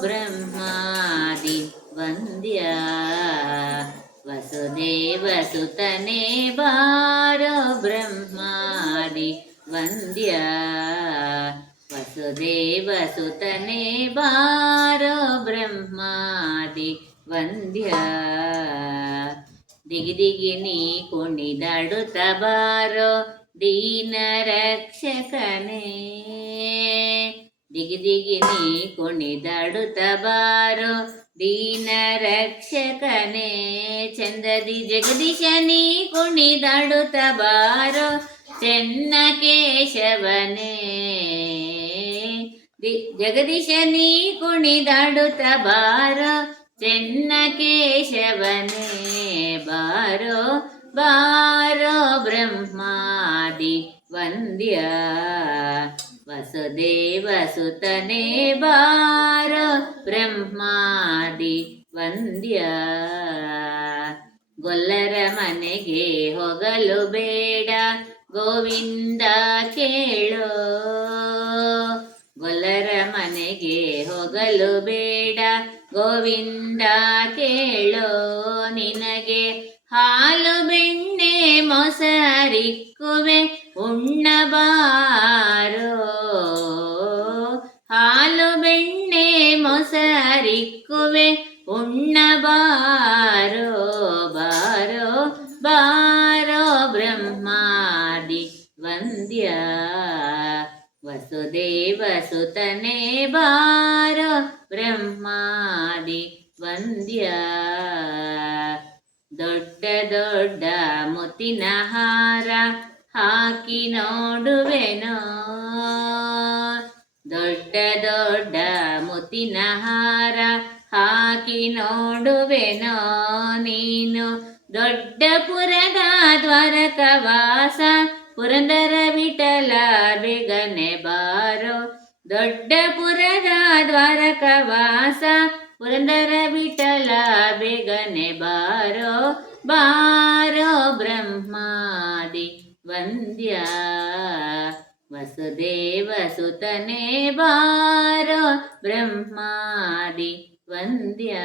ಬ್ರಹ್ಮಾದಿ ವಂದ್ಯ. ವಸುದೇವ ಸುತನೆ ಬಾರೋ ಬ್ರಹ್ಮಾದಿ ವಂದ್ಯ. ವಸುದೇವ ಸುತನೆ ಬಾರೋ ಬ್ರಹ್ಮಾದಿ ವಂದ್ಯ. ದಿಗಿ ನೀ ಕುಣಿದಾಡುತ್ತ ಬಾರೋ ದೀನ ರಕ್ಷಕನೇ. ದಿಗಿ ದಿಗಿ ನೀ ಕುಣಿದಾಡುತ್ತ ಬಾರೋ ದೀನ ರಕ್ಷಕನೇ ಚಂದದಿ ಜಗದೀಶ ನೀ ಕುಣಿದಾಡುತ್ತ ಬಾರೋ ಚೆನ್ನ ಕೇಶವನೇ ದಿ- ಜಗದೀಶ ನೀ ಕುಣಿದಾಡುತ್ತ ಬಾರೋ ಚೆನ್ನ ಕೇಶವನೇ ಬಾರೋ ಬಾರೋ ಬ್ರಹ್ಮಾದಿ ವಂದ್ಯ ವಸುದೇವ ಸುತನೆ ಬಾರೋ ಬ್ರಹ್ಮಾದಿ ವಂದ್ಯ ಗೊಲ್ಲರ ಮನೆಗೆ ಹೋಗಲು ಬೇಡ ಗೋವಿಂದ ಕೇಳೋ ಗೊಲ್ಲರ ಮನೆಗೆ ಹೋಗಲು ಬೇಡ ಗೋವಿಂದ ಕೇಳೋ ನಿನಗೆ ಹಾಲು ಬೆಣ್ಣೆ ಮೊಸರಿಕ್ಕುವೆ ಉಣ್ಣಬಾರೋ ಮೊಸರಿಕ್ಕುವೆ ಉಣ್ಣಬಾರೋ ಬಾರೋ ಬಾರೋ ಬ್ರಹ್ಮಾದಿ ವಂದ್ಯ. ವಸುದೇವ ಸುತನೆ ಬಾರೋ ಬ್ರಹ್ಮಾದಿ ವಂದ್ಯ. ದೊಡ್ಡ ದೊಡ್ಡ ಮುತ್ತಿನ ಹಾರ ಹಾಕಿ ನೋಡುವೆನೋ ದೊಡ್ಡ ದೊಡ್ಡ ಮುತ್ತಿನ ಹಾರ ಹಾಕಿ ನೋಡುವೆನೋ ನೀನು. ದ್ವಾರಕ ದ್ವಾರಕವಾಸ ಪುರಂದರ ವಿಠಲ ಬೇಗನೆ ಬಾರೋ. ದೊಡ್ಡಪುರದ ದ್ವಾರಕವಾಸ ಪುರಂದರ ವಿಠಲ ಬೇಗನೆ ಬಾರೋ. ಬಾರೋ ಬ್ರಹ್ಮಾದಿ ವಂದ್ಯ. ವಸುದೇವ ಸುತನೆ ಬಾರೋ ಬ್ರಹ್ಮಾದಿ ವಂದ್ಯ.